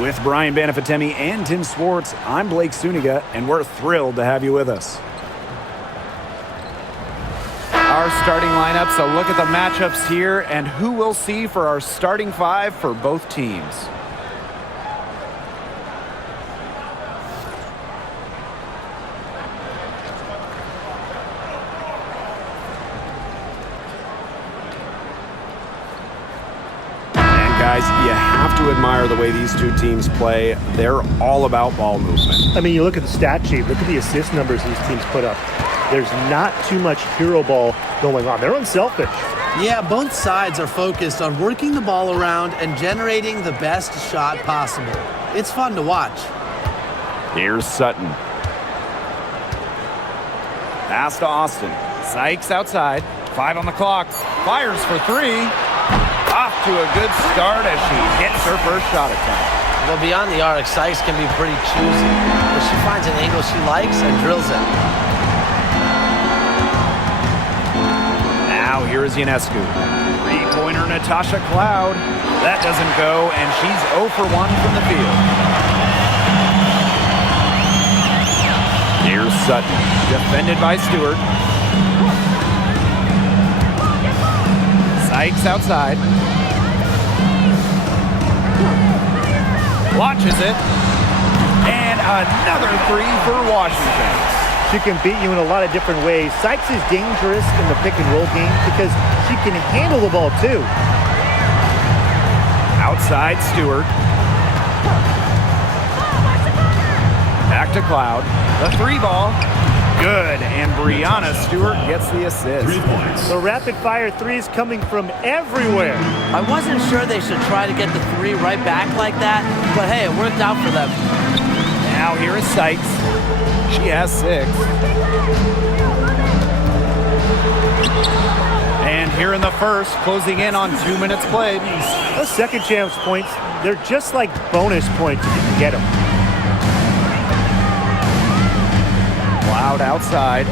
With Brian Banafitemi and Tim Swartz, I'm Blake Suniga, and we're thrilled to have you with us. Our starting lineups, a look at the matchups here, and who we'll see for our starting five for both teams. Guys, you have to admire the way these two teams play. They're all about ball movement. I mean, you look at the stat sheet, look at the assist numbers these teams put up. There's not too much hero ball going on. They're unselfish. Yeah, both sides are focused on working the ball around and generating the best shot possible. It's fun to watch. Here's Sutton. Pass to Austin. Sykes outside. 5 on the clock. Fires for 3. Off to a good start as she hits her first shot attempt. Well, beyond the arc, Sykes can be pretty choosy, but she finds an angle she likes and drills it. Now here is Ionescu. Three-pointer Natasha Cloud. That doesn't go, and she's 0 for 1 from the field. Here's Sutton. Defended by Stewart. Sykes outside. Launches it. And another 3 for Washington. She can beat you in a lot of different ways. Sykes is dangerous in the pick and roll game because she can handle the ball too. Outside Stewart. Back to Cloud. The 3 ball. Good, and Brianna Stewart gets the assist. 3 points. The rapid-fire threes coming from everywhere. I wasn't sure they should try to get the 3 right back like that, but hey, it worked out for them. Now here is Sykes. She has 6. And here in the first, closing in on 2 minutes played. Those second chance points, they're just like bonus points if you can get them. Cloud outside.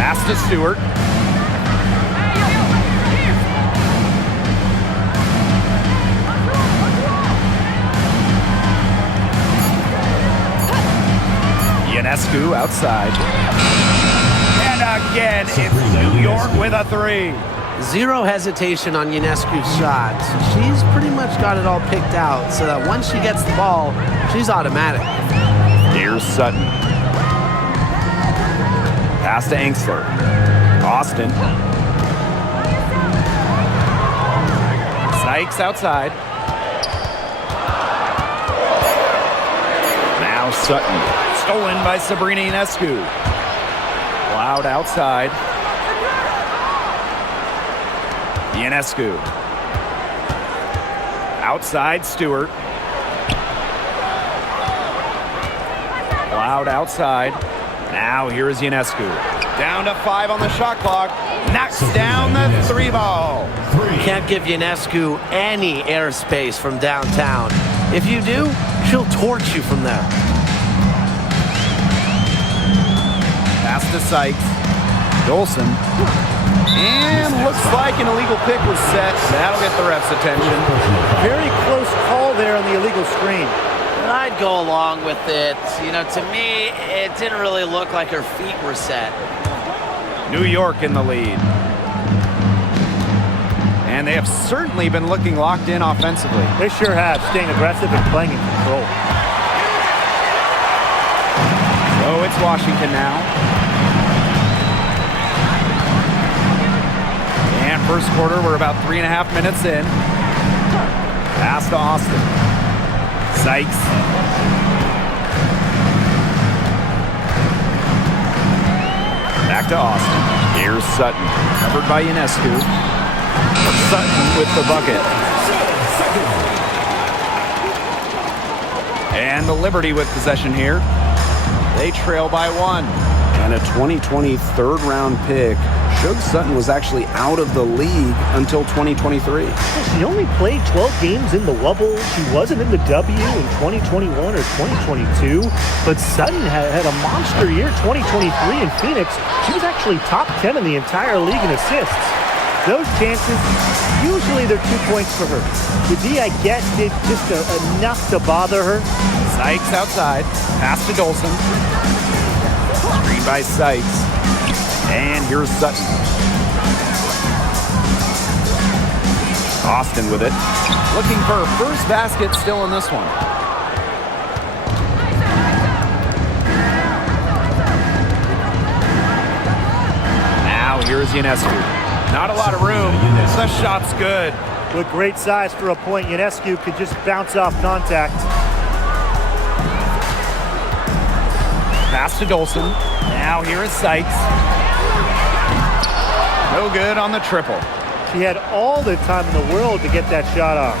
Pass to Stewart. Ionescu outside. And again, it's New York with a 3. Zero hesitation on Ionescu's shots. She's pretty much got it all picked out so that once she gets the ball, she's automatic. Here's Sutton. Pass to Angsler. Austin. Sykes outside. Now Sutton. Stolen by Sabrina Ionescu. Cloud outside. Ionescu. Outside Stewart. Cloud outside. Now here is Ionescu. Down to 5 on the shot clock. Knocks down the 3 ball. Can't give Ionescu any airspace from downtown. If you do, she'll torch you from there. Pass to Sykes. Dolson. And looks like an illegal pick was set. That'll get the ref's attention. Very close call there on the illegal screen. And I'd go along with it. You know, to me, it didn't really look like her feet were set. New York in the lead. And they have certainly been looking locked in offensively. They sure have, staying aggressive and playing in control. So it's Washington now. And first quarter, we're about 3.5 minutes in. Pass to Austin. Sykes. Back to Austin. Here's Sutton. Covered by Ionescu. Sutton with the bucket. And the Liberty with possession here. They trail by 1. And a 2020 third-round pick. Shug Sutton was actually out of the league until 2023. She only played 12 games in the Wubble. She wasn't in the W in 2021 or 2022. But Sutton had a monster year, 2023 in Phoenix. She was actually top 10 in the entire league in assists. Those chances, usually they're 2 points for her. The D, I guess, did just enough to bother her. Sykes outside. Pass to Dolson. Screen by Sykes. And here's Sutton. Austin with it. Looking for her first basket still in this one. Now here's Ionescu. Not a lot of room. The shot's good. With great size for a point, Ionescu could just bounce off contact. Pass to Dolson. Now here is Sykes. No good on the triple. She had all the time in the world to get that shot off.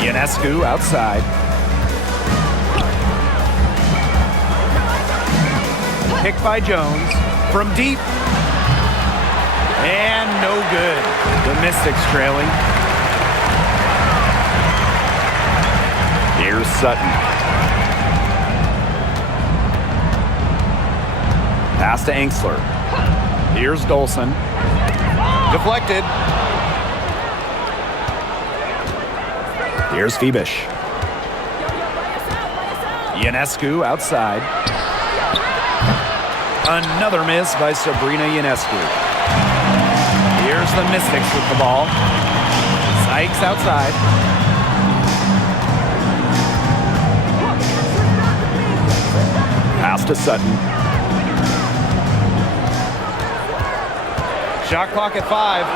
Ionescu outside. Picked by Jones. From deep. And no good. The Mystics trailing. Here's Sutton. Pass to Angsler. Here's Dolson. Deflected. Here's Phoebish. Ionescu outside. Another miss by Sabrina Ionescu. Here's the Mystics with the ball. Sykes outside. Pass to Sutton. Shot clock at 5.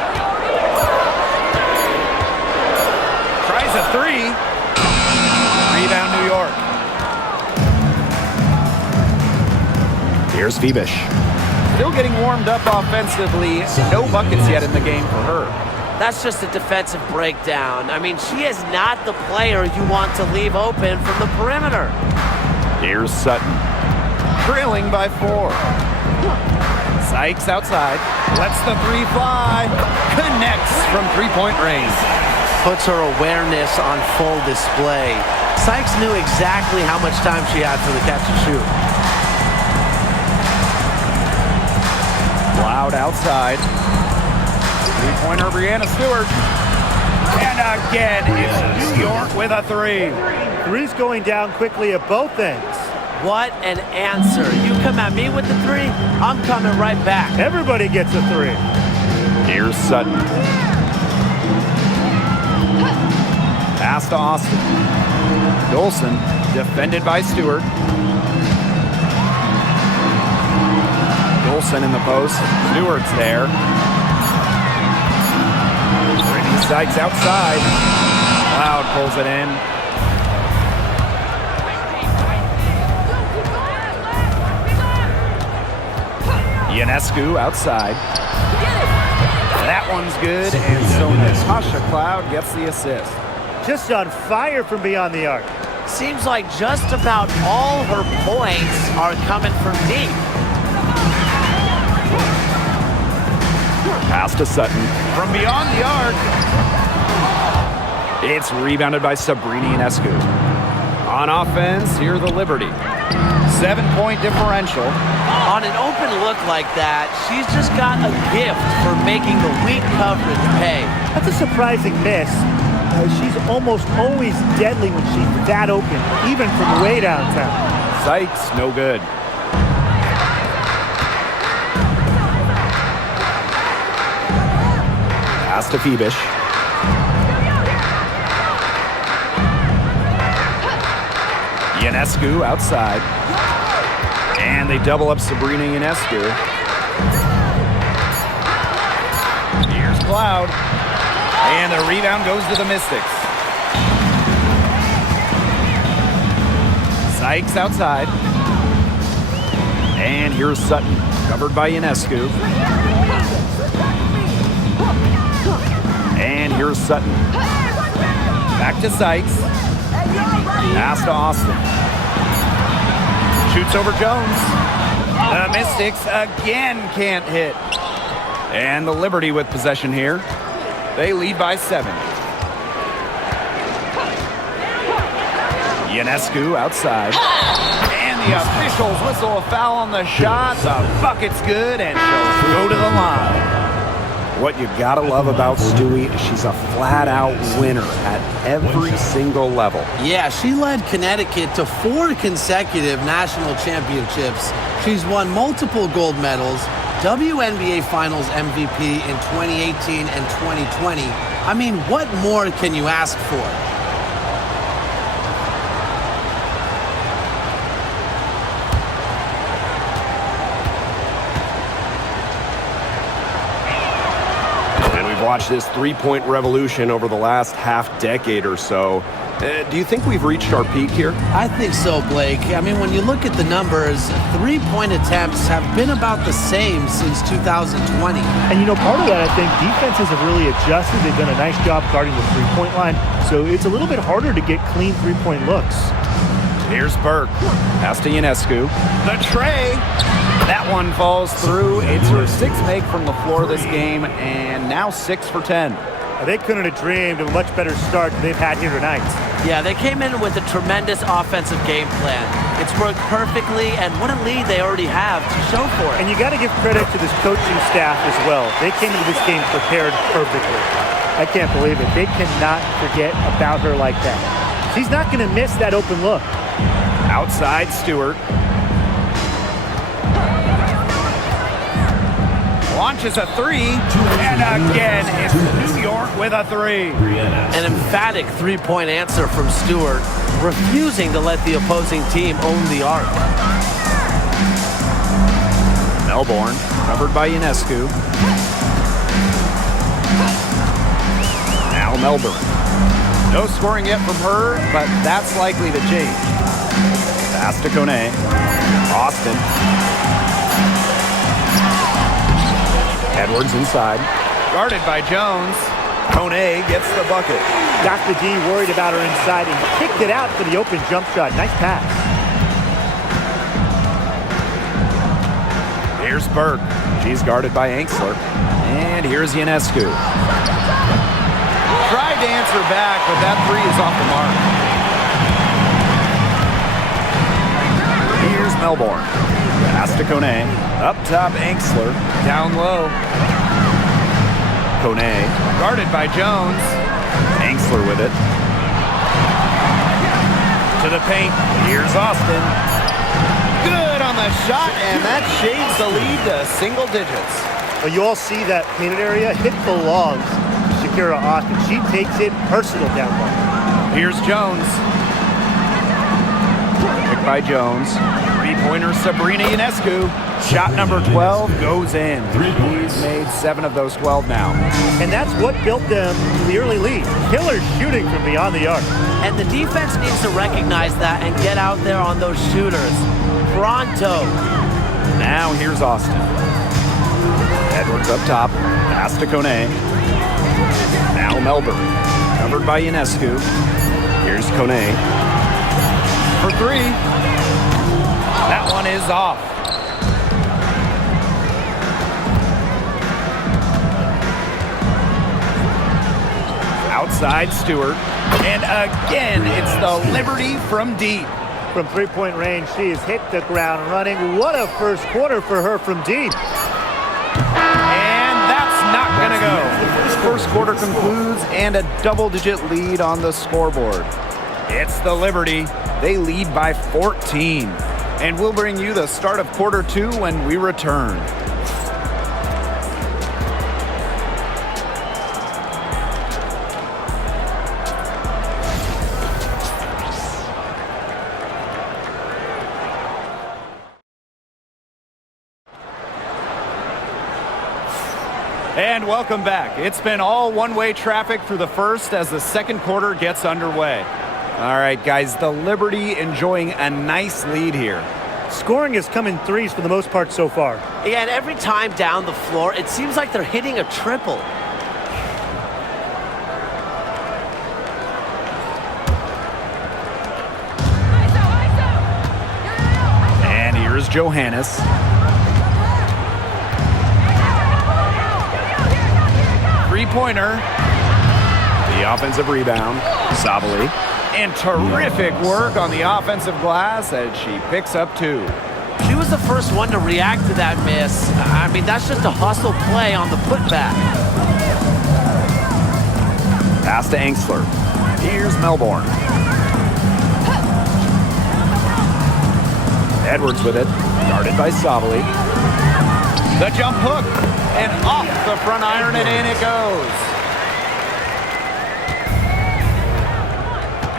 Tries a 3. Rebound New York. Here's Phoebish. Still getting warmed up offensively. No buckets yet in the game for her. That's just a defensive breakdown. I mean, she is not the player you want to leave open from the perimeter. Here's Sutton. Trailing by 4. Sykes outside. Lets the 3 fly. Connects from three-point range. Puts her awareness on full display. Sykes knew exactly how much time she had for the catch and shoot. Loud outside. Three-pointer, Brianna Stewart. And again, it's New York with a 3. Three's going down quickly at both ends. What an answer. You come at me with the 3, I'm coming right back. Everybody gets a 3. Here's Sutton. Pass to Austin. Dolson, defended by Stewart. Dolson in the post. Stewart's there. Brittany Sykes outside. Cloud pulls it in. Ionescu outside. That one's good, and so Natasha Cloud gets the assist. Just on fire from beyond the arc. Seems like just about all her points are coming from deep. Pass to Sutton. From beyond the arc. It's rebounded by Sabrina Ionescu. On offense, here the Liberty. 7-point differential. On an open look like that, she's just got a gift for making the weak coverage pay. That's a surprising miss. She's almost always deadly when she's that open, even from way downtown. Sykes, no good. Pass to Phoebish. Ionescu outside. And they double up Sabrina Ionescu. Here's Cloud. And the rebound goes to the Mystics. Sykes outside. And here's Sutton, covered by Ionescu. And here's Sutton. Back to Sykes. Pass to Austin. Shoots over Jones. The Mystics again can't hit. And the Liberty with possession here. They lead by 7. Ionescu outside. And the officials whistle a foul on the shot. The bucket's good, and she'll go to the line. What you gotta love about Stewie, she's a flat-out winner at every single level. Yeah, she led Connecticut to 4 consecutive national championships. She's won multiple gold medals, WNBA Finals MVP in 2018 and 2020. I mean, what more can you ask for? Watch this three-point revolution over the last half-decade or so. Do you think we've reached our peak here? I think so, Blake. I mean, when you look at the numbers, three-point attempts have been about the same since 2020. And, part of that, I think, defenses have really adjusted. They've done a nice job guarding the three-point line, so it's a little bit harder to get clean three-point looks. Here's Burke. Pass to Ionescu. The tray. That one falls through. It's her 6th make from the floor this game, and now 6 for 10. They couldn't have dreamed of a much better start than they've had here tonight. Yeah, they came in with a tremendous offensive game plan. It's worked perfectly, and what a lead they already have to show for it. And you got to give credit to this coaching staff as well. They came into this game prepared perfectly. I can't believe it. They cannot forget about her like that. She's not going to miss that open look. Outside, Stewart. Launches a 3, and again, it's New York with a 3. An emphatic three-point answer from Stewart, refusing to let the opposing team own the arc. Melbourne, covered by Ionescu. Now Melbourne. No scoring yet from her, but that's likely to change. Pass to Kone. Austin. Edwards inside. Guarded by Jones. Kone gets the bucket. Dr. D worried about her inside and kicked it out for the open jump shot. Nice pass. Here's Burke. She's guarded by Angsler. And here's Ionescu. Tried to answer back, but that 3 is off the mark. Here's Melbourne. Pass to Kone. Up top, Angsler. Down low. Kone. Guarded by Jones. Angsler with it. To the paint. Here's Austin. Good on the shot, and that shades the lead to single digits. Well, you all see that painted area. Hit belongs to Shakira Austin. She takes it personal down low. Here's Jones. Picked by Jones. Three-pointer Sabrina Ionescu. Shot number 12 goes in. He's made 7 of those 12 now. And that's what built them the early lead. Killer shooting from beyond the arc. And the defense needs to recognize that and get out there on those shooters. Pronto. Now here's Austin. Edwards up top. Pass to Kone. Now Melbourne. Covered by Ionescu. Here's Kone. For 3. That one is off. Outside Stewart. And again, it's the Liberty from deep. From three-point range, she has hit the ground running. What a first quarter for her from deep. And that's not going to go. First quarter concludes and a double-digit lead on the scoreboard. It's the Liberty. They lead by 14. And we'll bring you the start of quarter 2 when we return. And welcome back. It's been all one-way traffic through the first as the second quarter gets underway. All right, guys, the Liberty enjoying a nice lead here. Scoring has come in threes for the most part so far. Yeah, and every time down the floor, it seems like they're hitting a triple. And here's Johannes. Three-pointer. The offensive rebound. Savali. And terrific work on the offensive glass as she picks up 2. She was the first one to react to that miss. I mean, that's just a hustle play on the putback. Pass to Angsler. Here's Melbourne. Edwards with it. Guarded by Savali. The jump hook. And off the front iron and in it goes.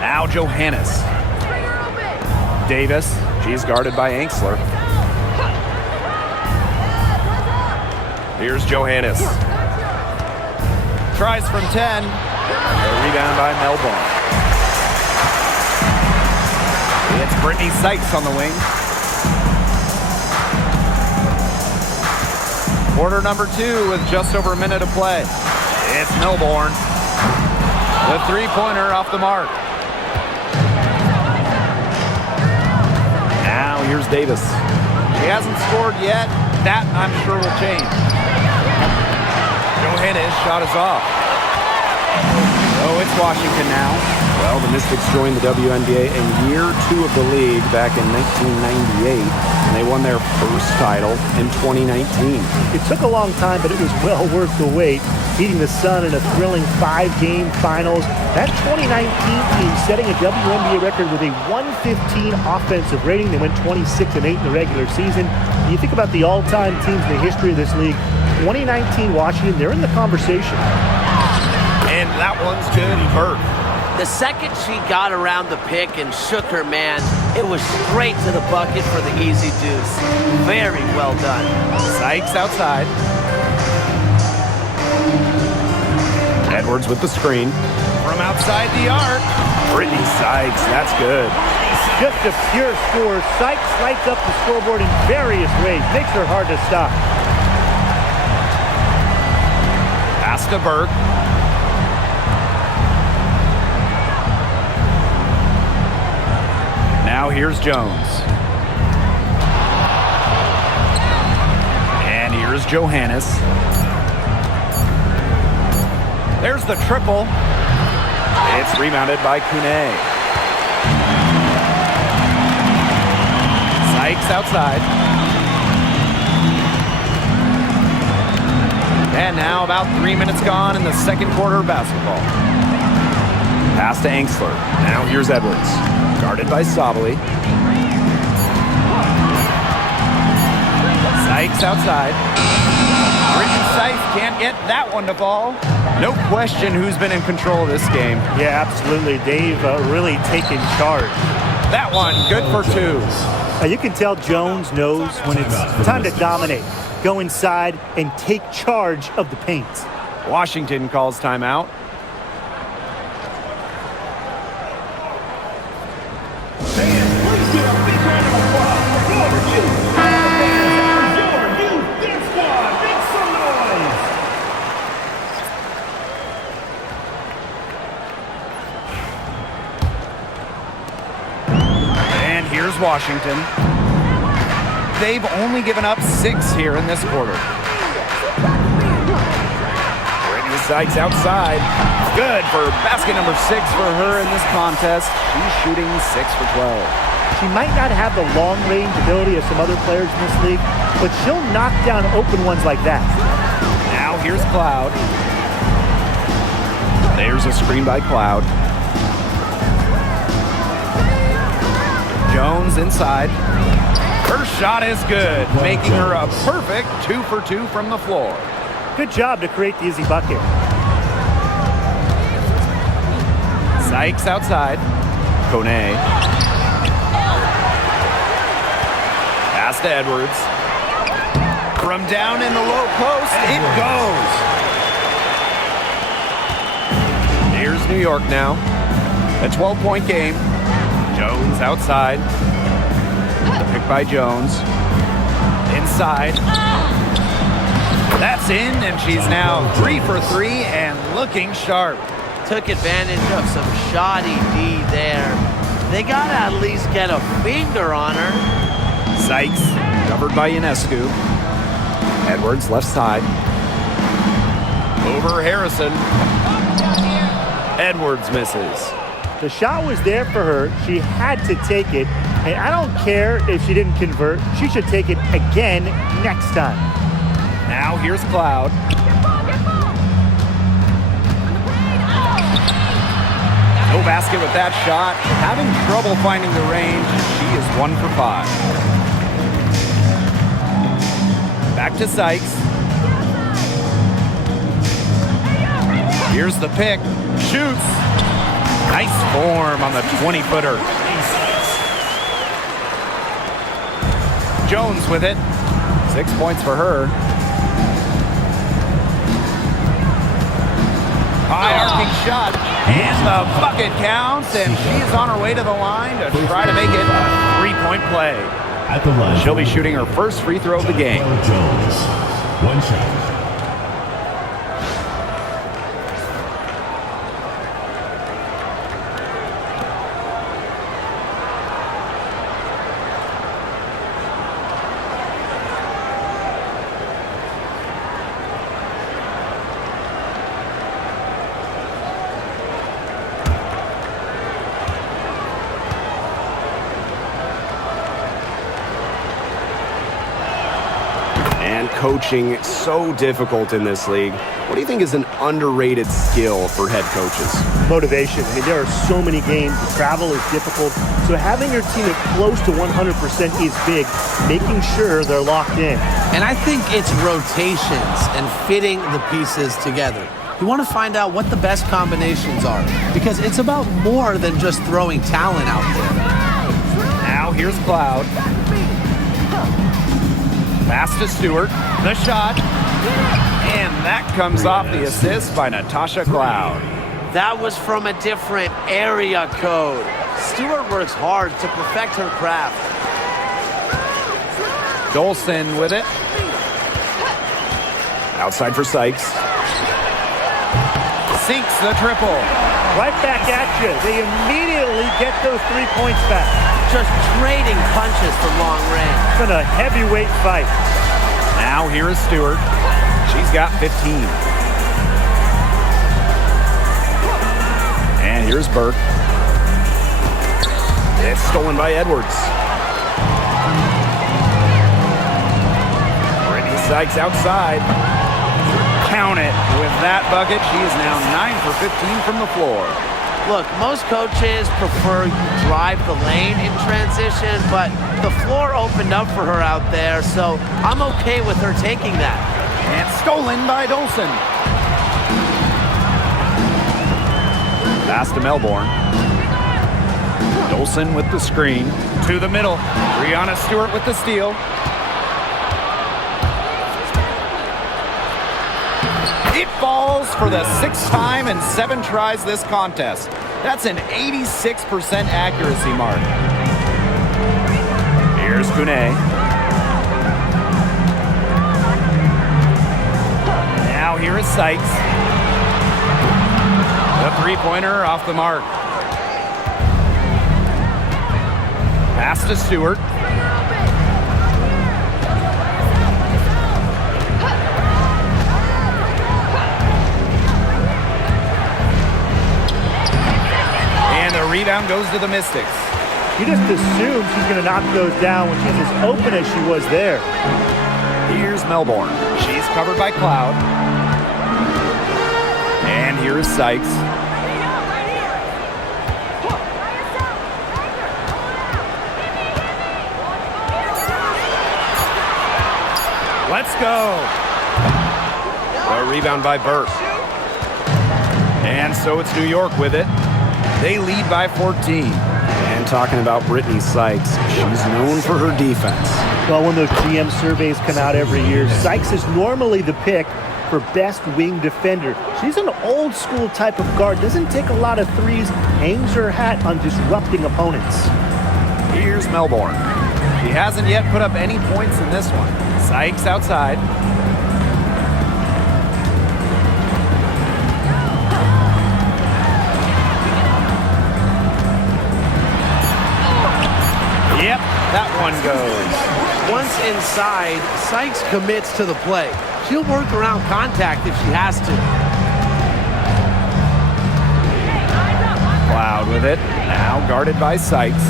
Now Johannes. Davis. She's guarded by Angsler. Here's Johannes. Tries from 10. A rebound by Melbourne. It's Brittany Sykes on the wing. Quarter number 2 with just over a minute to play. It's Melbourne. The three-pointer off the mark. Now here's Davis. She hasn't scored yet. That, I'm sure, will change. Johannes' shot is off. Oh, it's Washington now. Well, the Mystics joined the WNBA in year 2 of the league back in 1998, and they won their first title in 2019. It took a long time, but it was well worth the wait, beating the Sun in a thrilling 5-game finals. That 2019 team setting a WNBA record with a 115 offensive rating. They went 26-8 in the regular season. When you think about the all-time teams in the history of this league, 2019 Washington, they're in the conversation. And that one's good. Burke. The second she got around the pick and shook her man, it was straight to the bucket for the easy deuce. Very well done. Sykes outside. Edwards with the screen. From outside the arc. Brittany Sykes, that's good. Just a pure score. Sykes lights up the scoreboard in various ways. Makes her hard to stop. Pass to Burke. Now here's Jones. And here's Johannes. There's the triple. It's rebounded by Kune. Sykes outside. And now about 3 minutes gone in the second quarter of basketball. Pass to Angsler. Now here's Edwards. Guarded by Savali. Sykes outside. Brittany Sykes can't get that one to fall. No question who's been in control of this game. Yeah, absolutely. They've really taken charge. That one, good for 2. You can tell Jones knows when it's time to dominate. Go inside and take charge of the paint. Washington calls timeout. And here's Washington. They've only given up 6 here in this quarter. Brittany Sykes outside. Good for basket number 6 for her in this contest. She's shooting 6 for 12. She might not have the long-range ability of some other players in this league, but she'll knock down open ones like that. Now here's Cloud. There's a screen by Cloud. Jones inside. Her shot is good, making her a perfect 2 for 2 from the floor. Good job to create the easy bucket. Sykes outside. Kone. Pass to Edwards. From down in the low post, it goes. Here's New York now. A 12-point game. Jones outside. The pick by Jones. Inside. That's in, and she's now 3 for 3 and looking sharp. Took advantage of some shoddy D there. They got to at least get a finger on her. Sykes, covered by Ionescu. Edwards, left side. Over Harrison. Edwards misses. The shot was there for her. She had to take it. And I don't care if she didn't convert. She should take it again next time. Now here's Cloud. No basket with that shot. Having trouble finding the range. She is 1 for 5. Back to Sykes. Here's the pick. Shoots. Nice form on the 20-footer. Jones with it. 6 points for her. High arcing shot. And the bucket counts, and she's on her way to the line to try to make it a 3-point play. At the line, She'll be shooting her first free throw of the game. Jones, 1 shot. Coaching so difficult in this league. What do you think is an underrated skill for head coaches? Motivation. I mean, there are so many games. The travel is difficult. So having your team at close to 100% is big, making sure they're locked in. And I think it's rotations and fitting the pieces together. You want to find out what the best combinations are, because it's about more than just throwing talent out there. Now here's Cloud. Pass to Stewart. The shot. And that comes off the assist by Natasha Cloud. That was from a different area code. Stewart works hard to perfect her craft. Dolson with it. Outside for Sykes. Sinks the triple. Right back at you. They immediately get those 3 points back. Just trading punches from long range. It's been a heavyweight fight. Now here is Stewart. She's got 15. And here's Burke. It's stolen by Edwards. Brittany Sykes outside. Count it. With that bucket, she is now 9 for 15 from the floor. Look, most coaches prefer you drive the lane in transition, but the floor opened up for her out there, so I'm okay with her taking that. And stolen by Dolson. Pass to Melbourne. Dolson with the screen. To the middle. Breonna Stewart with the steal. It falls for the 6th time in 7 tries this contest. That's an 86% accuracy mark. Here's Kune. Now here is Sykes. The 3-pointer off the mark. Pass to Stewart. And the rebound goes to the Mystics. You just assume she's going to knock those down when she's as open as she was there. Here's Melbourne. She's covered by Cloud. And here is Sykes. Let's go. A rebound by Burke. And so it's New York with it. They lead by 14. And talking about Brittany Sykes, she's known for her defense. Well, when those GM surveys come out every year, Sykes is normally the pick for best wing defender. She's an old school type of guard, doesn't take a lot of threes, hangs her hat on disrupting opponents. Here's Melbourne. She hasn't yet put up any points in this one. Sykes outside. Yep, that one goes. Once inside, Sykes commits to the play. She'll work around contact if she has to. Wow. Cloud with it. Now guarded by Sykes.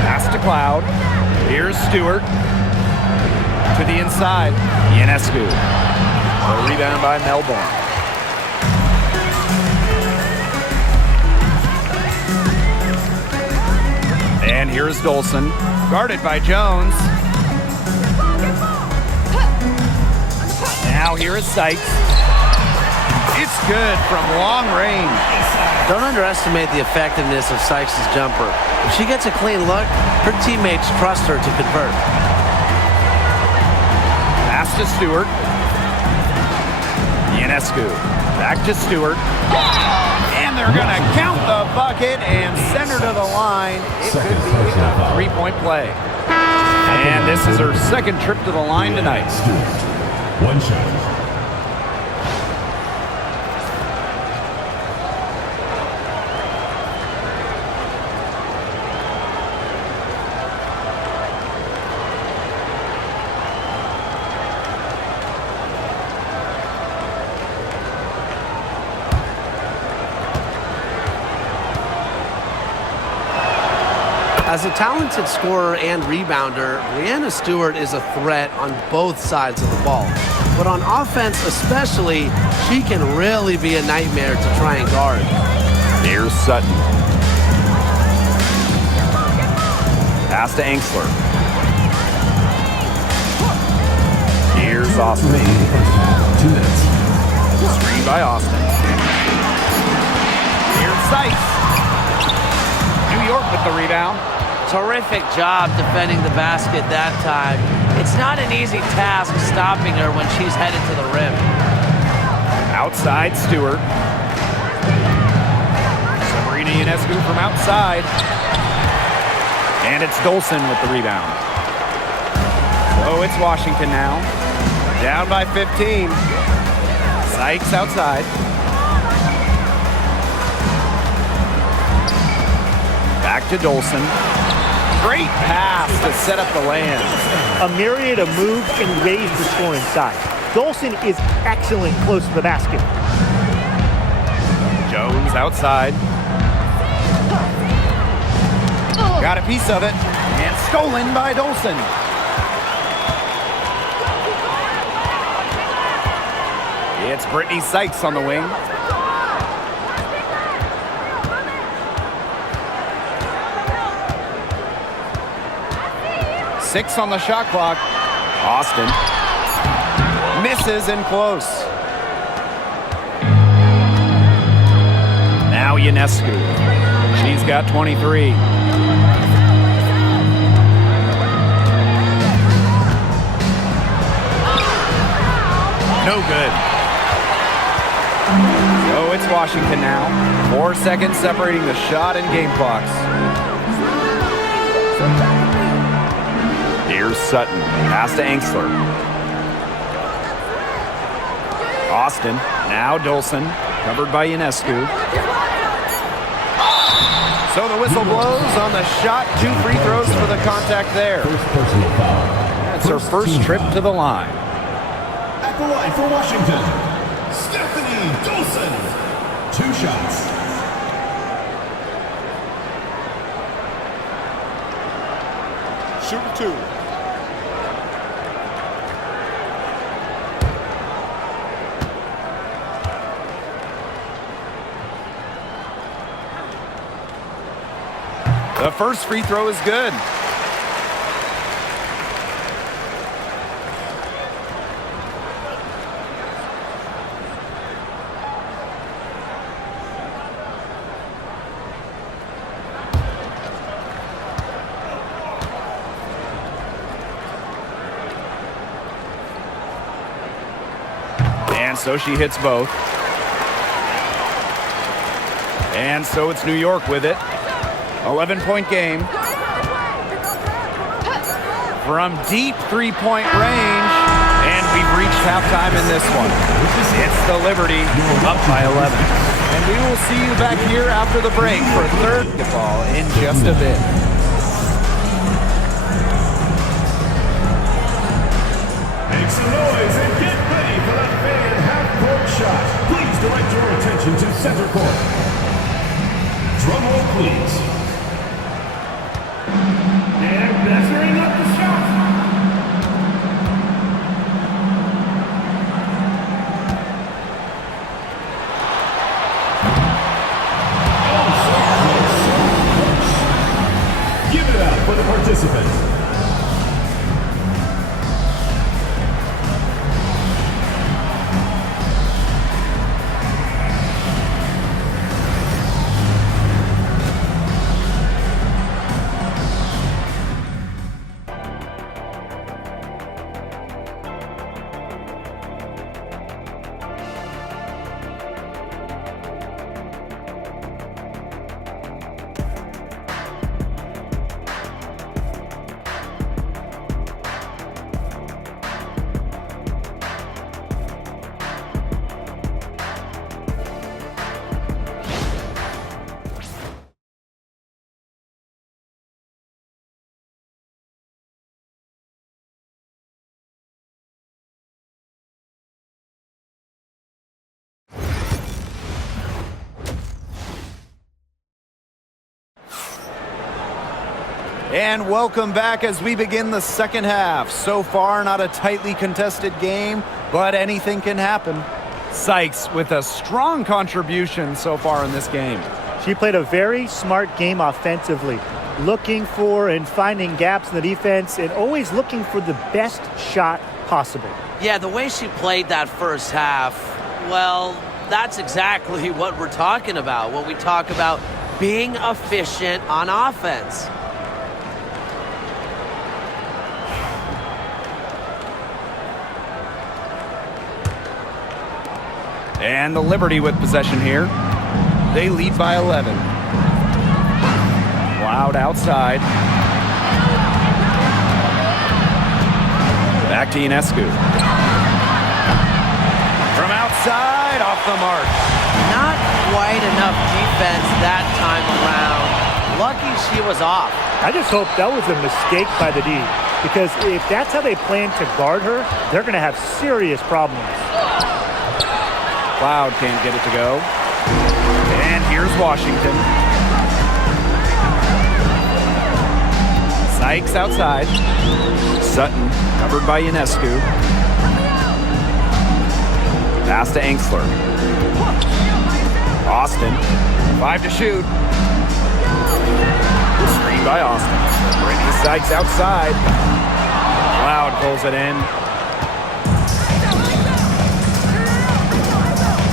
Pass to Cloud. Here's Stewart. To the inside. Ionescu. A rebound by Melbourne. And here's Dolson. Guarded by Jones. Now here is Sykes. It's good from long range. Don't underestimate the effectiveness of Sykes' jumper. If she gets a clean look, her teammates trust her to convert. Pass to Stewart. Ionescu. Back to Stewart. And they're going to count the bucket and send her to the line. It could be a three-point play. And this is her second trip to the line tonight. One shot. As a talented scorer and rebounder, Breanna Stewart is a threat on both sides of the ball. But on offense especially, she can really be a nightmare to try and guard. Here's Sutton. Pass to Angsler. Here's Austin. 2 minutes. Screen by Austin. Here's Sykes. New York with the rebound. Terrific job defending the basket that time. It's not an easy task stopping her when she's headed to the rim. Outside Stewart. Sabrina Ionescu from outside. And it's Dolson with the rebound. So it's Washington now. Down by 15. Sykes outside. Back to Dolson. Great pass to set up the land. A myriad of moves and ways to score inside. Dolson is excellent close to the basket. Jones outside. Got a piece of it. And stolen by Dolson. It's Brittany Sykes on the wing. Six on the shot clock. Austin misses and close. Now Ionescu. She's got 23. No good. So it's Washington now. 4 seconds separating the shot and game clocks. Here's Sutton. Pass to Angsler. Austin. Now Dolson. Covered by Ionescu. So the whistle blows on the shot. 2 free throws for the contact there. First personal foul. That's her first trip to the line. At the line for Washington, Stephanie Dolson. 2 shots. Shooting 2. The first free throw is good. And so she hits both. And so it's New York with it. 11-point game. From deep three-point range. And we've reached halftime in this one. It's the Liberty up by 11. And we will see you back here after the break for third ball in just a bit. Make some noise and get ready for the fan half-court shot. Please direct your attention to center court. Washington. And welcome back as we begin the second half. So far, not a tightly contested game, but anything can happen. Sykes with a strong contribution so far in this game. She played a very smart game offensively, looking for and finding gaps in the defense and always looking for the best shot possible. Yeah, the way she played that first half, well, that's exactly what we're talking about when we talk about being efficient on offense. And the Liberty with possession here. They lead by 11. Loud outside. Back to Ionescu. From outside, off the mark. Not quite enough defense that time around. Lucky she was off. I just hope that was a mistake by the D, because if that's how they plan to guard her, they're going to have serious problems. Cloud can't get it to go. And here's Washington. Sykes outside. Sutton covered by Ionescu. Pass to Angsler. Austin. 5 to shoot. Screen by Austin. Brittany Sykes outside. Cloud pulls it in.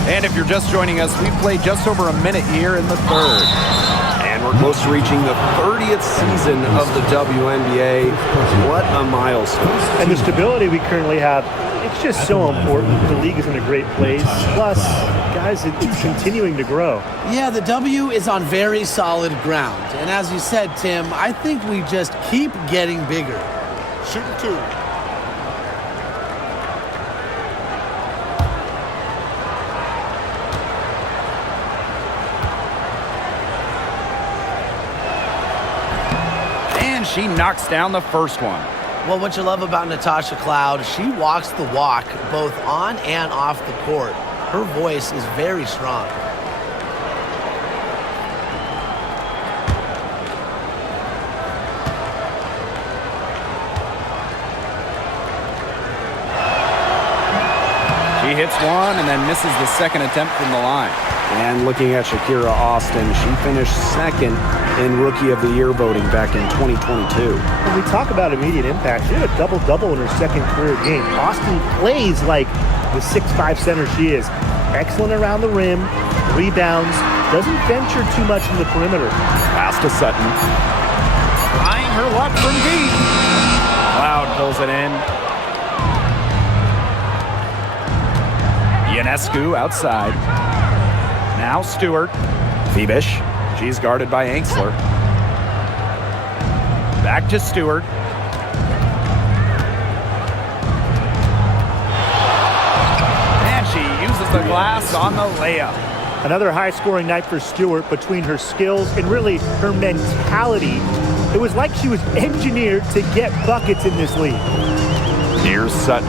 And if you're just joining us, we've played just over a minute here in the third. And we're close to reaching the 30th season of the WNBA. What a milestone. And the stability we currently have, it's just so important. The league is in a great place. Plus, guys, it's continuing to grow. Yeah, the W is on very solid ground. And as you said, Tim, I think we just keep getting bigger. Shooting 2. She knocks down the first one. Well, what you love about Natasha Cloud, she walks the walk both on and off the court. Her voice is very strong. She hits one and then misses the second attempt from the line. And looking at Shakira Austin, she finished second in Rookie of the Year voting back in 2022. When we talk about immediate impact, she had a double-double in her second career game. Austin plays like the 6'5" center she is. Excellent around the rim, rebounds, doesn't venture too much in the perimeter. Pass to Sutton. Trying her luck from deep. Cloud pulls it in. Ionescu outside. Now Stewart. Phoebish. She's guarded by Angsler. Back to Stewart. And she uses the glass on the layup. Another high-scoring night for Stewart. Between her skills and really her mentality, it was like she was engineered to get buckets in this league. Here's Sutton.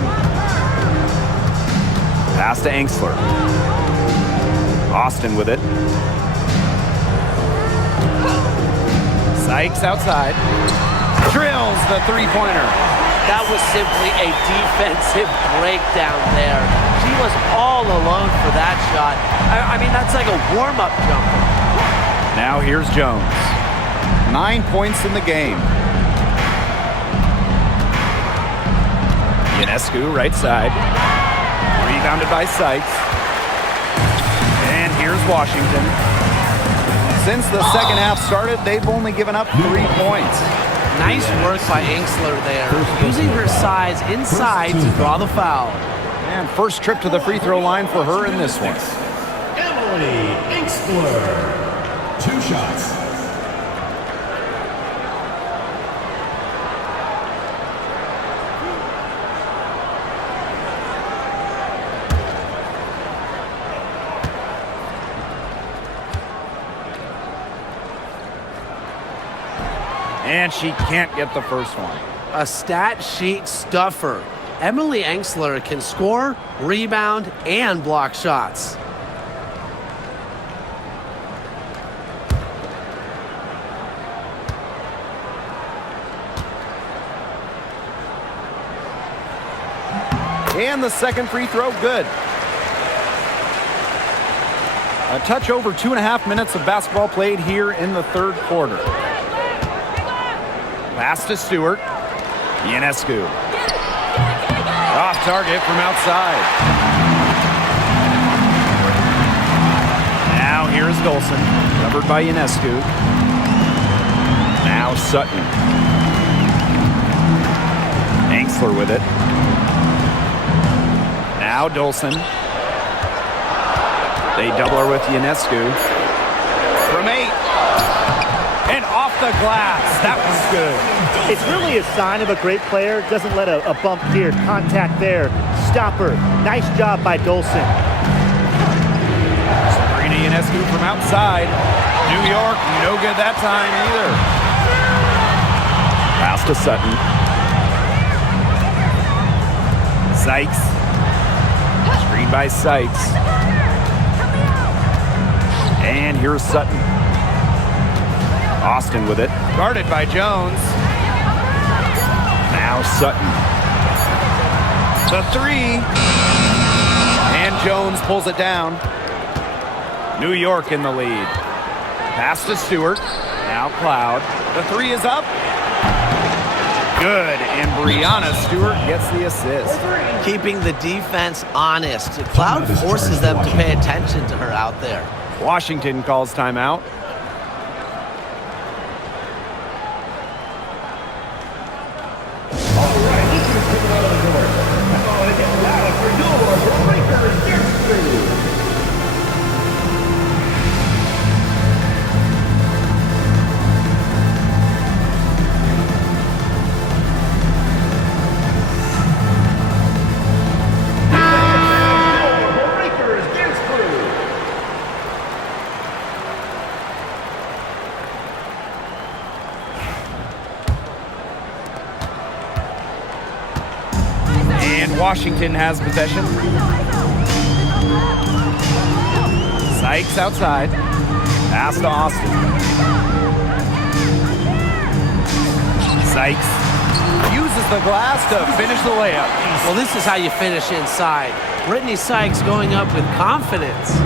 Pass to Angsler. Austin with it. Sykes outside. Drills the three-pointer. That was simply a defensive breakdown there. She was all alone for that shot. I mean, that's like a warm-up jumper. Now here's Jones. 9 points in the game. Ionescu, right side. Rebounded by Sykes. And here's Washington. Since the second half started, they've only given up 3 points. Nice work by Inkster there, using her size inside to draw the foul. And first trip to the free throw line for her in this one. Emily Inkster. 2 shots. And she can't get the first one. A stat sheet stuffer. Emily Inkster can score, rebound, and block shots. And the second free throw, good. A touch over 2.5 minutes of basketball played here in the third quarter. Pass to Stewart. Ionescu. Off target from outside. Now here's Dolson. Covered by Ionescu. Now Sutton. Inkster with it. Now Dolson. They double her with Ionescu. From 8. And off the glass. That was good. It's really a sign of a great player. Doesn't let a bump here. Contact there. Stop her. Nice job by Dolson. Sabrina Ionescu from outside. New York, no good that time either. Pass to Sutton. Sykes. Screen by Sykes. And here's Sutton. Austin with it. Guarded by Jones. Now Sutton. The 3. And Jones pulls it down. New York in the lead. Pass to Stewart. Now Cloud. The 3 is up. Good. And Brianna Stewart gets the assist. Keeping the defense honest. Cloud forces them to pay attention to her out there. Washington calls timeout. Washington has possession. Sykes outside. Pass to Austin. Sykes uses the glass to finish the layup. Well, this is how you finish inside. Brittany Sykes going up with confidence.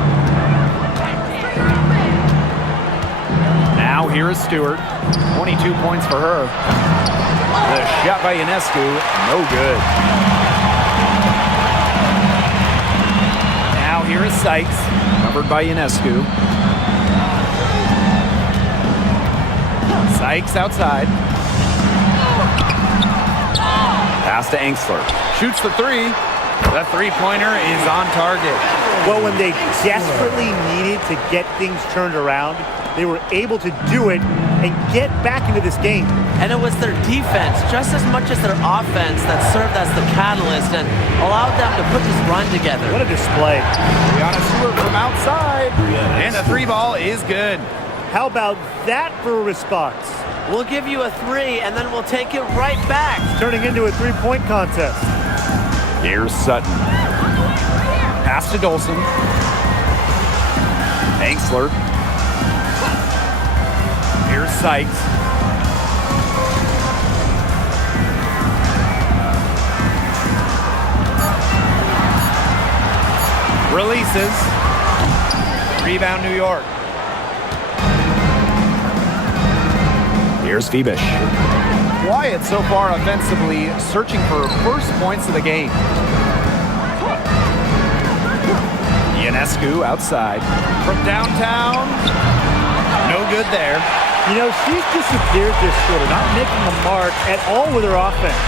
Now here is Stewart. 22 points for her. The shot by Ionescu, no good. Now here is Sykes, covered by Ionescu. Sykes outside. Pass to Inkster. Shoots the 3. The three-pointer is on target. Well, when they desperately needed to get things turned around, they were able to do it and get back into this game. And it was their defense, just as much as their offense, that served as the catalyst and allowed them to put this run together. What a display. Brianna Stewart from outside. And the 3-ball is good. How about that for a response? We'll give you a 3, and then we'll take it right back. It's turning into a three-point contest. Here's Sutton. Pass to Dolson. Inkster. Here's Sykes. Releases. Rebound New York. Here's Phoebish. quiet so far offensively, searching for first points of the game. Ionescu outside. From downtown, no good there. You know, she's disappeared this quarter, not making a mark at all with her offense.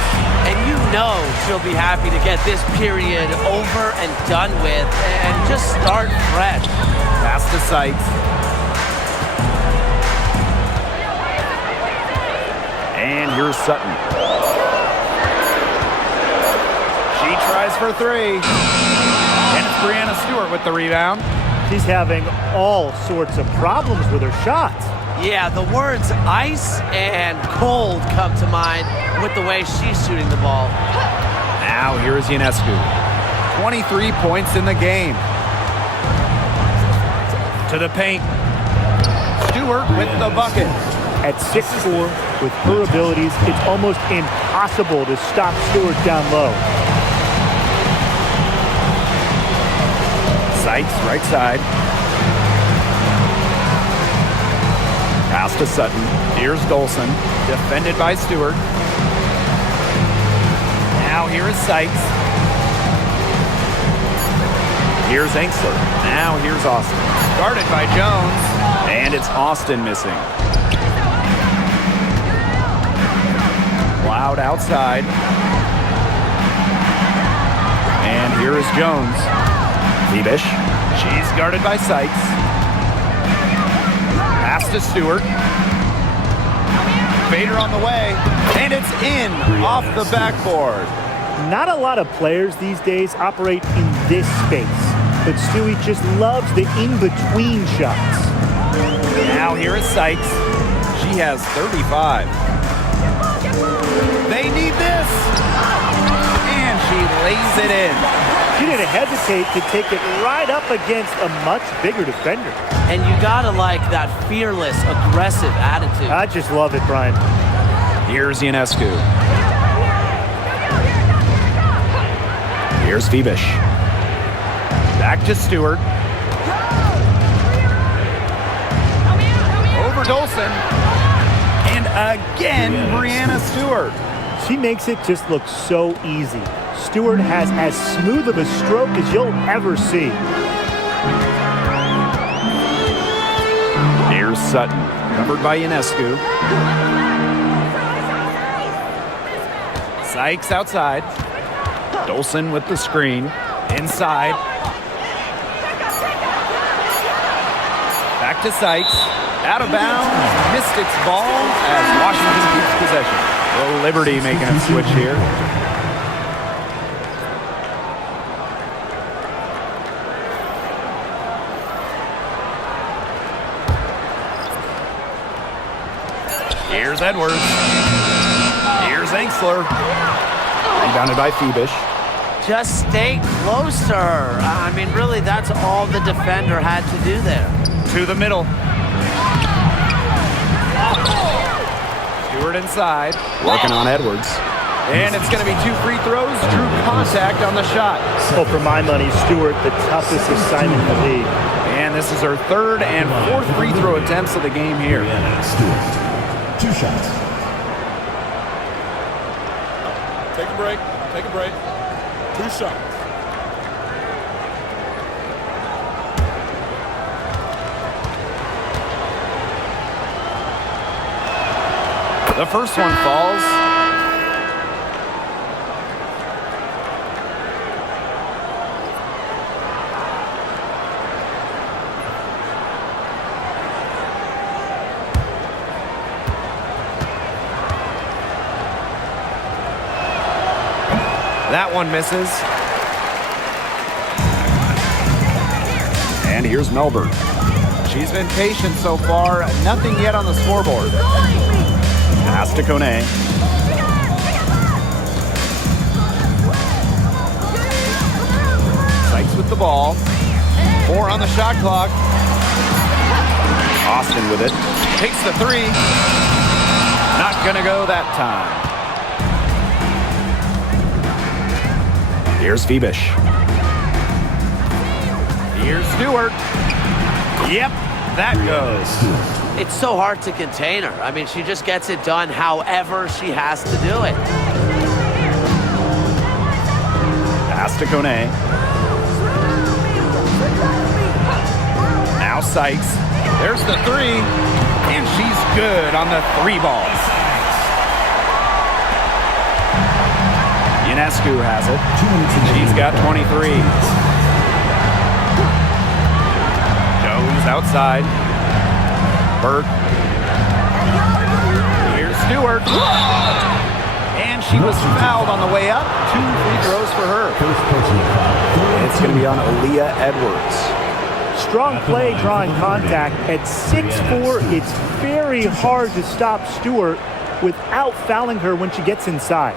And you know she'll be happy to get this period over and done with and just start fresh. Pass to Sykes. And here's Sutton. She tries for three. And it's Brianna Stewart with the rebound. She's having all sorts of problems with her shots. Yeah, the words ice and cold come to mind with the way she's shooting the ball. Now here is Ionescu. 23 points in the game. To the paint. Stewart with the bucket. At 6'4", with her abilities, it's almost impossible to stop Stewart down low. Sykes, right side. Pass to Sutton. Here's Dolson. Defended by Stewart. Now here is Sykes. Here's Angsler. Now here's Austin. Guarded by Jones. And it's Austin missing. Loud outside. And here is Jones. Phoebish. She's guarded by Sykes. Pass to Stewart. Bader on the way. And it's in off the backboard. Not a lot of players these days operate in this space, but Stewie just loves the in-between shots. Now here is Sykes. She has 35. They need this. And she lays it in. She didn't hesitate to take it right up against a much bigger defender. And you gotta like that fearless, aggressive attitude. I just love it, Brian. Here's Ionescu. Here's Phoebish. Back to Stewart. Over Dolson. And again, Brianna Stewart. She makes it just look so easy. Stewart has as smooth of a stroke as you'll ever see. Here's Sutton, covered by Ionescu. Sykes outside. Dolson with the screen. Inside. Back to Sykes. Out of bounds. Mystics ball as Washington keeps possession. Well, Liberty making a switch here. Here's Edwards. Here's Angsler. Rebounded by Phoebish. Just stay close to her. I mean, really, that's all the defender had to do there. To the middle. Stewart inside. Working on Edwards. And it's going to be 2 free throws. Drew contact on the shot. Oh, for my money, Stewart, the toughest assignment in the league. And this is her 3rd and 4th free throw attempts of the game here. Stewart. 2 shots. Take a break. Take a break. 2 shots. The first one falls. That one misses. And here's Melbourne. She's been patient so far. Nothing yet on the scoreboard. Pass to Kone. Sykes with the ball. 4 on the shot clock. Austin with it. Takes the 3. Not gonna go that time. Here's Phoebish. Here's Stewart. Yep, that goes. It's so hard to contain her. I mean, she just gets it done however she has to do it. Pass to Kone. Now Sykes. There's the three. And she's good on the three ball. Ionescu has it. She's got 23. Jones outside. Burke. Here's Stewart. And she was fouled on the way up. 2 free throws for her. It's going to be on Aaliyah Edwards. Strong play drawing contact. At 6'4", it's very hard to stop Stewart without fouling her when she gets inside.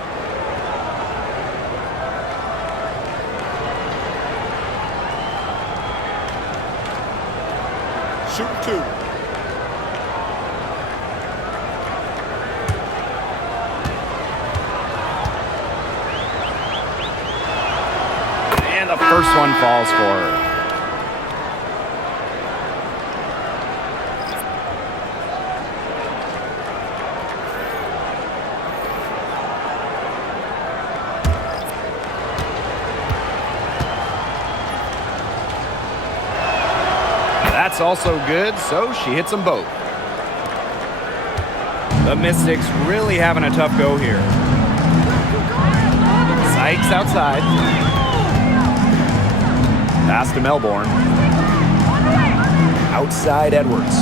Shoot 2. And the first one falls for her. That's also good, so she hits them both. The Mystics really having a tough go here. Sykes outside. Pass to Melbourne. Outside Edwards.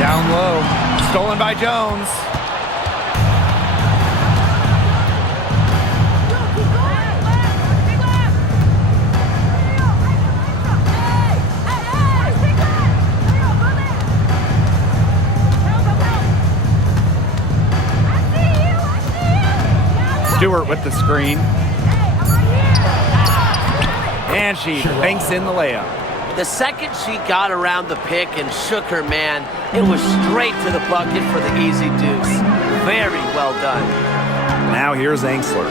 Down low. Stolen by Jones. Stewart with the screen. And she banks in the layup. The second she got around the pick and shook her man, it was straight to the bucket for the easy deuce. Very well done. Now here's Angsler.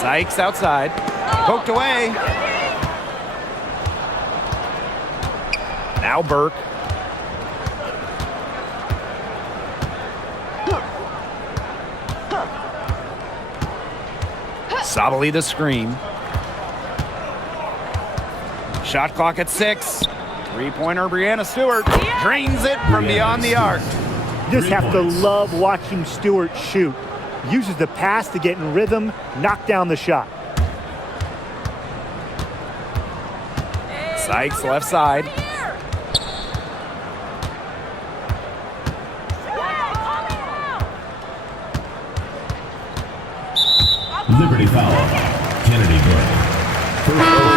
Sykes outside. Poked away. Now Burke. Sabali the screen. Shot clock at 6. Three-pointer Brianna Stewart drains it from beyond the arc. You just have to love watching Stewart shoot. Uses the pass to get in rhythm, knock down the shot. Sykes left side. Liberty foul. Kennedy Gray.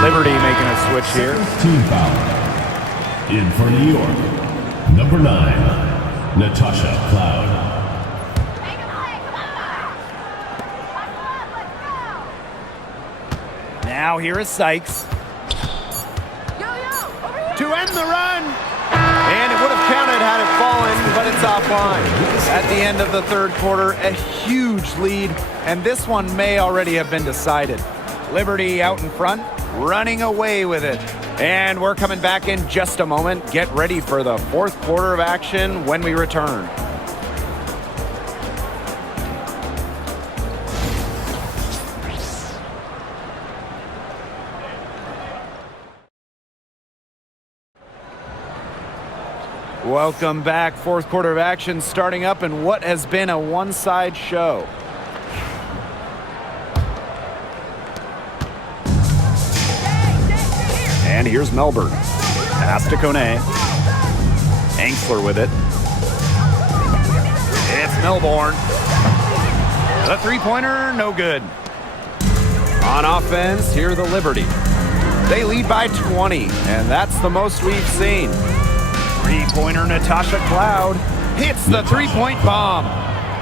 Liberty making a switch here. Team foul. In for New York. Number 9, Natasha Cloud. Now here is Sykes. To end the run. And it would have counted had it fallen, but it's offline. At the end of the third quarter, a huge lead, and this one may already have been decided. Liberty out in front, running away with it. And we're coming back in just a moment. Get ready for the fourth quarter of action when we return. Welcome back. Fourth quarter of action starting up in what has been a one-side show. And here's Melbourne. Pass to Kone. Angsler with it. It's Melbourne. The three-pointer, no good. On offense, here the Liberty. They lead by 20, and that's the most we've seen. Three-pointer Natasha Cloud hits the three-point bomb.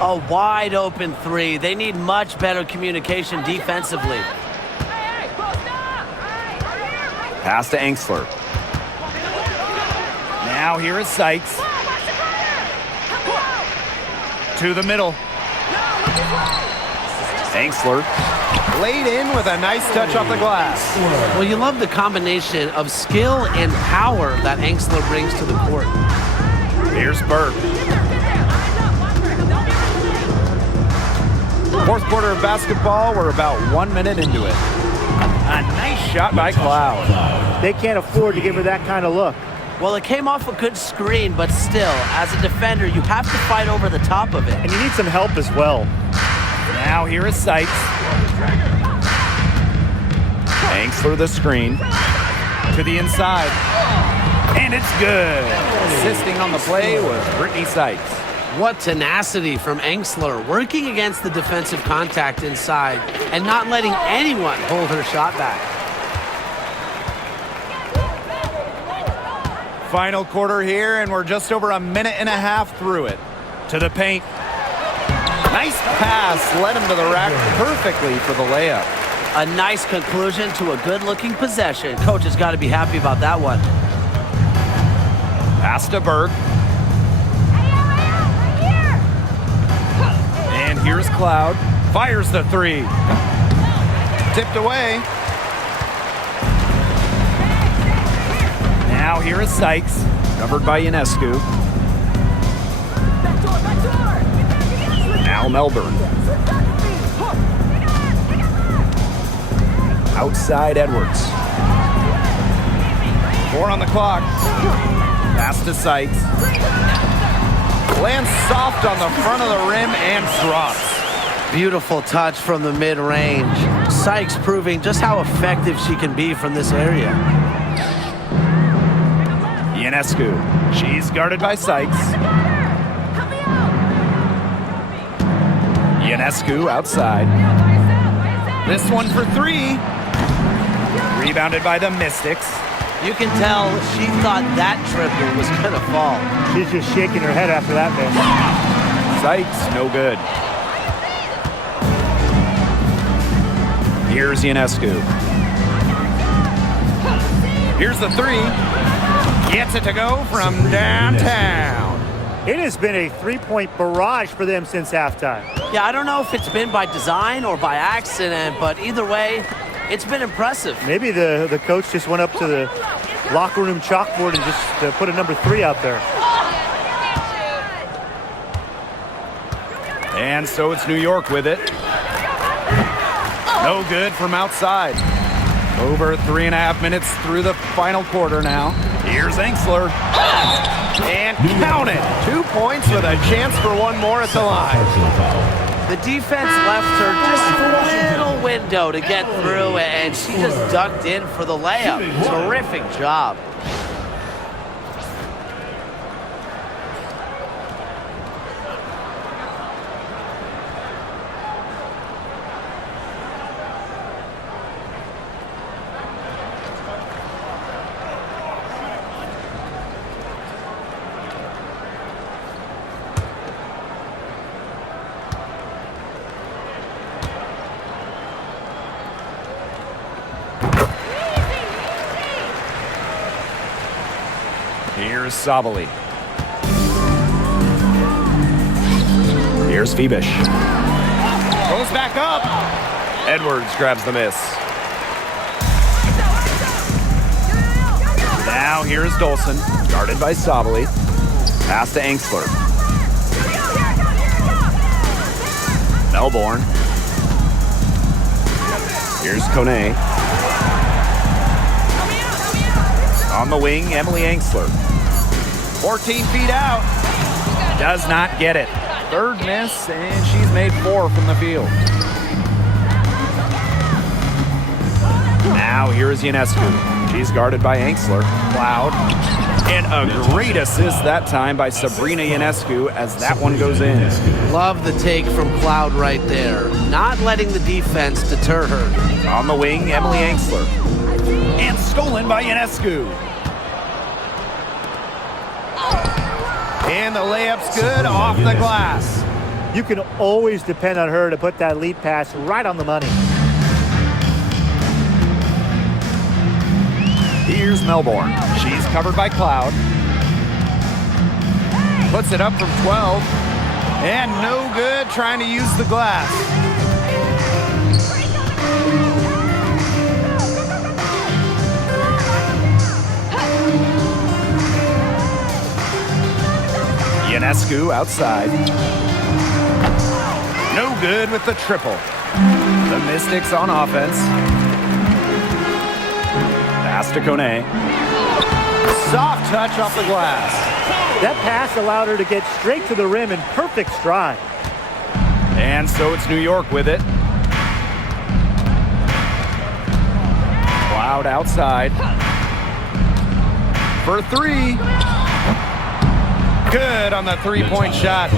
A wide open three. They need much better communication defensively. Pass to Angsler. Now here is Sykes. To the middle. Angsler. Laid in with a nice touch off the glass. Well, you love the combination of skill and power that Angsler brings to the court. Here's Burke. Fourth quarter of basketball. We're about 1 minute into it. A nice shot by Cloud. They can't afford to give her that kind of look. Well, it came off a good screen, but still, as a defender, you have to fight over the top of it. And you need some help as well. Now here is Sykes. Angsler the screen. To the inside. And it's good. Assisting on the play was Brittany Sykes. What tenacity from Angsler, working against the defensive contact inside and not letting anyone hold her shot back. Final quarter here, and we're just over a minute and a half through it. To the paint. Nice pass, led him to the rack perfectly for the layup. A nice conclusion to a good-looking possession. Coach has got to be happy about that one. Pass to Burke. And here's Cloud. Fires the three. Tipped away. Now here is Sykes. Covered by Ionescu. Now Melbourne. Outside Edwards. 4 on the clock. Pass to Sykes. Lands soft on the front of the rim and drops. Beautiful touch from the mid-range. Sykes proving just how effective she can be from this area. Ionescu. She's guarded by Sykes. Ionescu outside. This one for 3. Rebounded by the Mystics. You can tell she thought that triple was going to fall. She's just shaking her head after that miss. Sykes, no good. Here's Ionescu. Here's the 3. Gets it to go from downtown. It has been a three-point barrage for them since halftime. Yeah, I don't know if it's been by design or by accident, but either way, it's been impressive. Maybe the coach just went up to the locker room chalkboard and just put a number 3 out there. And so it's New York with it. No good from outside. Over 3.5 minutes through the final quarter now. Here's Angsler. And count it. 2 points with a chance for one more at the line. The defense left her just a little window to get through, and she just ducked in for the layup. Terrific job. Here's Sabali. Here's Fibish. Goes back up. Edwards grabs the miss. Now here's Dolson, guarded by Sabali. Pass to Angsler. Melbourne. Here's Kone. On the wing, Emily Angsler. 14 feet out. Does not get it. Third miss, and she's made 4 from the field. Now here is Ionescu. She's guarded by Angsler. Cloud. And a great assist that time by Sabrina Ionescu as that one goes in. Love the take from Cloud right there. Not letting the defense deter her. On the wing, Emily Angsler. And stolen by Ionescu. And the layup's good off the glass. You can always depend on her to put that lead pass right on the money. Here's Melbourne. She's covered by Cloud. Puts it up from 12. And no good trying to use the glass. Ionescu outside. No good with the triple. The Mystics on offense. Pass to Kone. Soft touch off the glass. That pass allowed her to get straight to the rim in perfect stride. And so it's New York with it. Cloud outside. For three. Good on the three-point shot.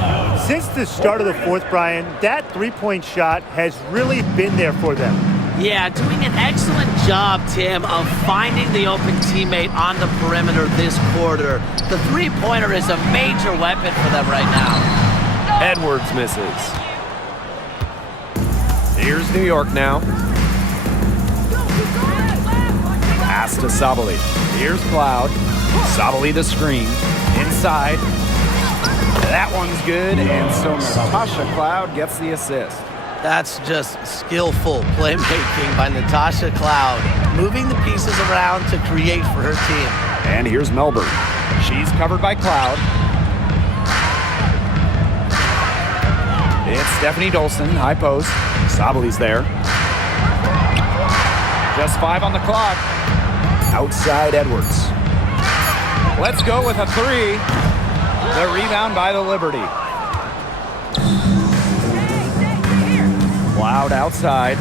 Since the start of the fourth, Brian, that three-point shot has really been there for them. Yeah, doing an excellent job, Tim, of finding the open teammate on the perimeter this quarter. The three-pointer is a major weapon for them right now. Edwards misses. Here's New York now. Pass to Sabali. Here's Cloud. Sabali the screen. Inside. That one's good, and so Natasha Cloud gets the assist. That's just skillful playmaking by Natasha Cloud, moving the pieces around to create for her team. And here's Melbourne. She's covered by Cloud. It's Stephanie Dolson, high post. Sabali's there. Just 5 on the clock. Outside Edwards. Let's go with a three. The rebound by the Liberty. Cloud outside.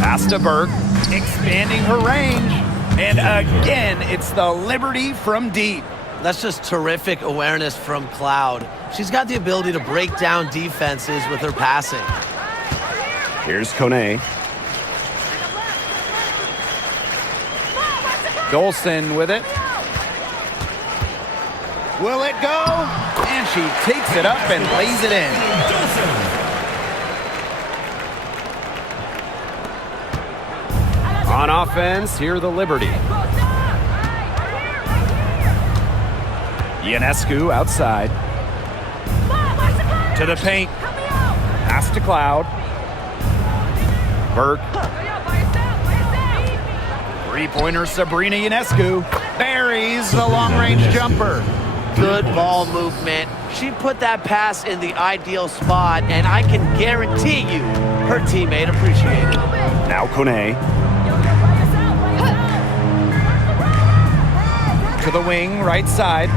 Pass to Burke, expanding her range. And again, it's the Liberty from deep. That's just terrific awareness from Cloud. She's got the ability to break down defenses with her passing. Here's Kone. Dolson with it. Will it go? And she takes it up and lays it in. On offense, here the Liberty. Ionescu outside. To the paint. Pass to Cloud. Burke. Three-pointer Sabrina Ionescu. Buries the long-range jumper. Good ball movement. She put that pass in the ideal spot, and I can guarantee you her teammate appreciated it. Now Kone. To the wing, right side.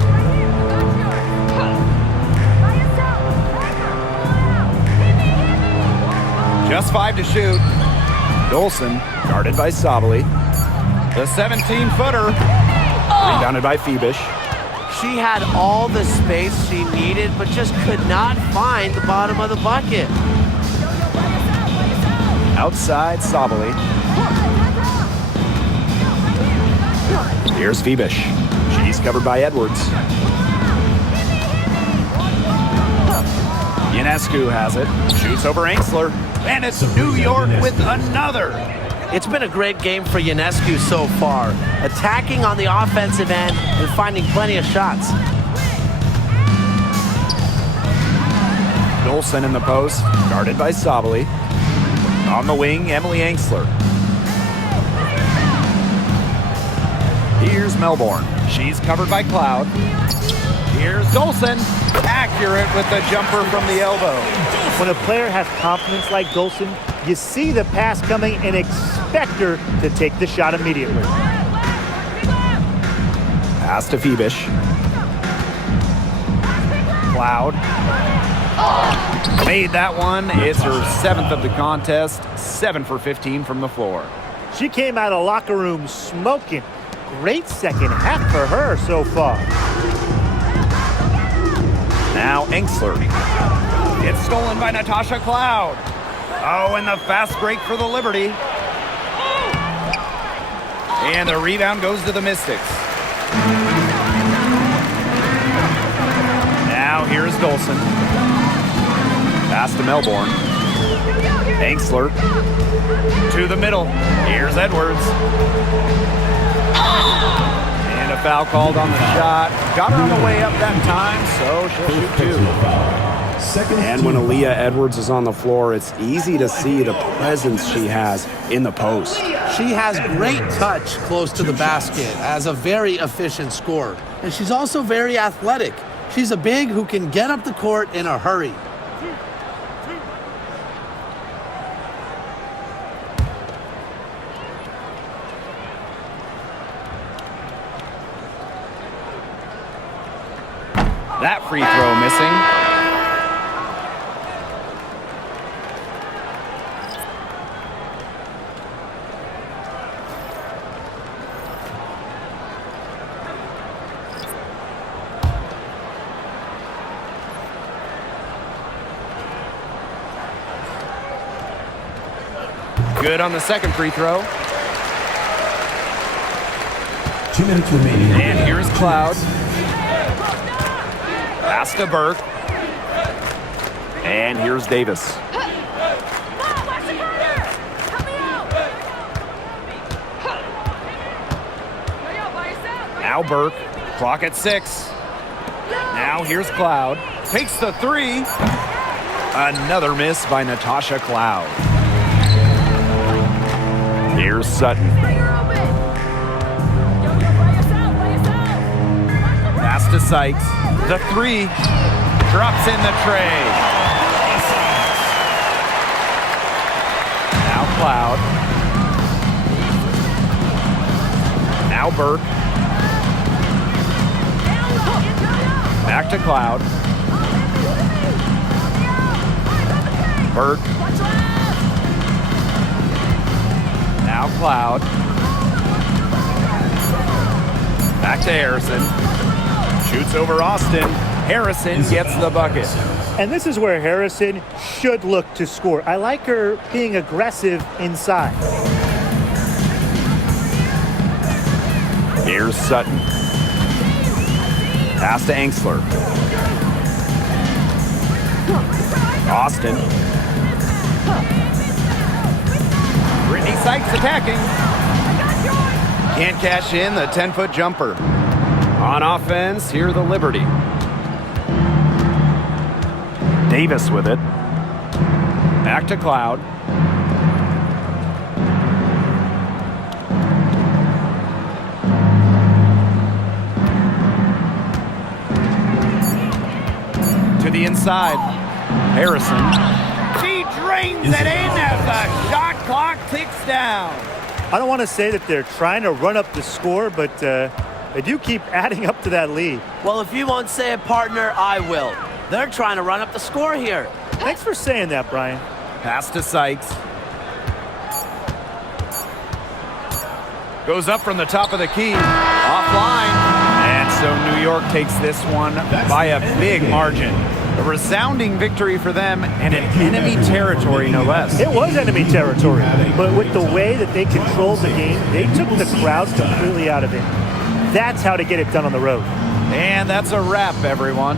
Just 5 to shoot. Dolson, guarded by Sabali. The 17-footer. Rebounded by Phoebish. She had all the space she needed, but just could not find the bottom of the bucket. Outside Sabali. Here's Phoebish. She's covered by Edwards. Ionescu has it. Shoots over Angsler. And it's New York with another. It's been a great game for Ionescu so far, attacking on the offensive end and finding plenty of shots. Dolson in the post, guarded by Sabali. On the wing, Emily Angsler. Here's Melbourne. She's covered by Cloud. Here's Dolson. Accurate with the jumper from the elbow. When a player has confidence like Dolson, you see the pass coming and expect her to take the shot immediately. Pass to Phoebish. Cloud. Made that one. It's her 7th of the contest. 7 for 15 from the floor. She came out of locker room smoking. Great second half for her so far. Now Angsler. It's stolen by Natasha Cloud. Oh, and the fast break for the Liberty. And the rebound goes to the Mystics. Now here's Dolson. Pass to Melbourne. Angsler to the middle. Here's Edwards. And a foul called on the shot. Got her on the way up that time, so she'll shoot two. And when Aaliyah Edwards is on the floor, it's easy to see the presence she has in the post. She has great touch close to the basket as a very efficient scorer. And she's also very athletic. She's a big who can get up the court in a hurry. That free throw missing. Good on the second free throw. 2 minutes remaining. And here's Cloud. Pass to Burke. And here's Davis. Now Burke. Clock at 6. Now here's Cloud. Takes the three. Another miss by Natasha Cloud. Here's Sutton. Pass to Sykes. The three. Drops in the tray. Now Cloud. Now Burke. Back to Cloud. Burke. Now Cloud. Back to Harrison. Shoots over Austin. Harrison gets the bucket. And this is where Harrison should look to score. I like her being aggressive inside. Here's Sutton. Pass to Angsler. Austin. Brittany Sykes attacking. Can't cash in the 10-foot jumper. On offense, here the Liberty. Davis with it. Back to Cloud. To the inside. Harrison. She drains it in as the shot clock ticks down. I don't want to say that they're trying to run up the score, but they do keep adding up to that lead. Well, if you won't say it, partner, I will. They're trying to run up the score here. Thanks for saying that, Brian. Pass to Sykes. Goes up from the top of the key. Offline. And so New York takes this one by a big margin. A resounding victory for them and an enemy territory, no less. It was enemy territory, but with the way that they controlled the game, they took the crowd completely out of it. That's how to get it done on the road. And that's a wrap, everyone.